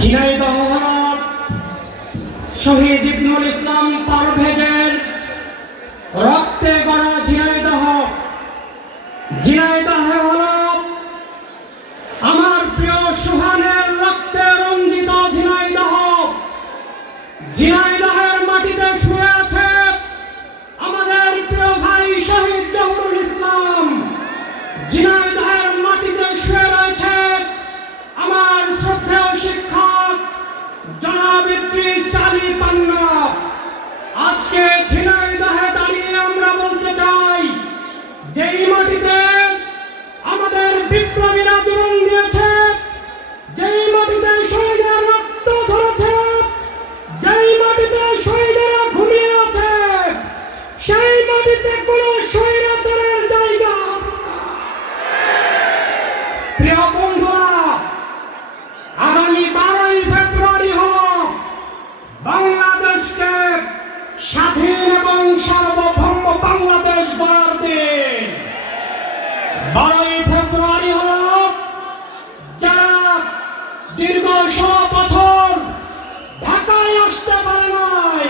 ঝিনাইদহ শহীদ ইবনুল ইসলাম পারভেজের রক্তে গড়া ঝিনাইদহ। ঝিনাইদহ হল আমার প্রিয় সুহানের রক্তে রঞ্জিত ঝিনাইদহ। ঝিনাইদহের মাটিতে শুয়ে আছে আমাদের প্রিয় ভাই শহীদ জহুরুল ইসলাম। ঝিনাইদহের মাটিতে শুয়ে রয়েছে আমার শ্রদ্ধেয় শিক্ষক জনাব ইদ্রিস আলী পান্না। আজকে ঝিনাইদহে দাঁড়িয়ে আমরা বলতে চাই, যেই মাটিতে আমাদের বিপ্লবীরা জীবন দিয়েছে, যেই মাটিতে শহীদের রক্ত ঝরেছে, যেই মাটিতে শহীদেরা ঘুমিয়ে আছে, সেই মাটিতে কোনো স্বৈরাচারের জায়গা। প্রিয় বন্ধুরা, আগামী 12ই ফেব্রুয়ারি হল বাংলাদেশকে স্বাধীন এবং সার্বভৌম বাংলাদেশ গড়ার দিন। 12ই ফেব্রুয়ারি হল যারা দীর্ঘ 16 বছর ঢাকায় আসতে পারে নাই,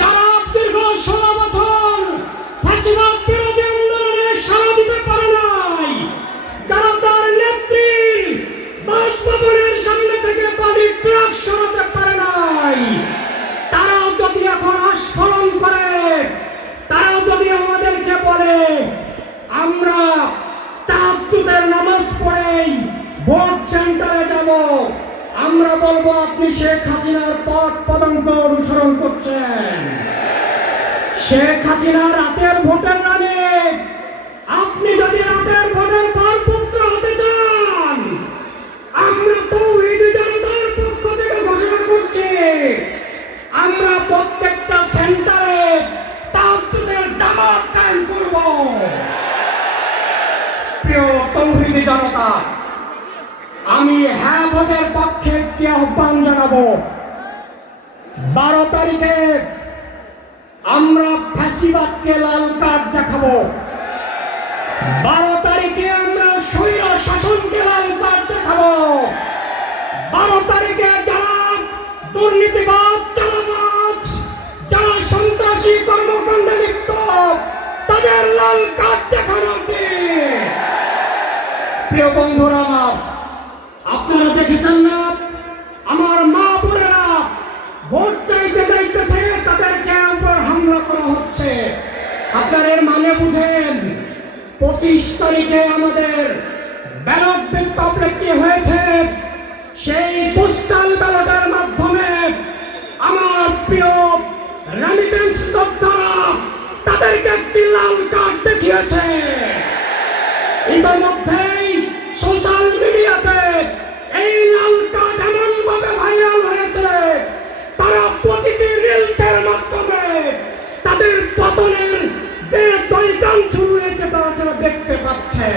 যারা দীর্ঘ 16 বছর ফ্যাসিবাদ বিরোধী আন্দোলনে সাড়া দিতে পারে নাই, যারা তার নেত্রী বাসভবনের সামনে থেকে পানি ট্রাক সরাতে পারে নাই, তারাও যদি এখন আস্ফলন করে, তারাও যদি আমাদেরকে বলে আমরা তাহাজ্জুদের নামাজ পড়েই ভোট সেন্টারে যাব, আমরা বলবো আপনি শেখ হাসিনার পথ পদাঙ্ক অনুসরণ করছেন। শেখ হাসিনা রাতের ভোটের রানী। আপনি যদি রাতের ভোটের পারপুত্র হতে চান, আমরা তাওহীদি জনতার পক্ষ থেকে ঘোষণা করছি, আমরা প্রত্যেকটা সেন্টারে তাহাজ্জুদের জামাত কায়েম করব। প্রিয় তাওহীদি জনতা, আমি হ্যাঁ ভোটের পক্ষে একটি আহ্বান জানাবো। 12 তারিখে আমরা ফ্যাসিবাদকে লাল কার্ড দেখাবো। 12 তারিখে আমরা স্বৈর শাসনকে লাল কার্ড দেখাবো। 12 তারিখে যারা দুর্নীতিবাদ, চাঁদাবাজ, যারা সন্ত্রাসী কর্মকাণ্ডে লিপ্ত, তাদের লাল কার্ড দেখানোর দিন। প্রিয় বন্ধুরা, আপনারা দেখেছেন না আমার মা বোনেরা ভোট চাইতে যাইতেছে, তাদেরকে উপর হামলা করা হচ্ছে। আপনারা এর মানে বুঝেন? 25 তারিখে আমাদের ব্যালট বিপ্লব কি হয়েছে, সেই পোস্টাল ব্যালটের মাধ্যমে আমার প্রিয় রেমিটেন্স যোদ্ধারা তাদেরকে একটি লাল কার্ড দেখিয়েছে। ইতিমধ্যেই সোশ্যাল মিডিয়াতে এই লাল কার্ড এমন ভাবে ভাইরাল হয়েছে, তারা প্রতিটি রিলসের মাধ্যমে তাদের পতনের যে দৈকান শুরু হয়েছে তারা সেটা দেখতে পাচ্ছে।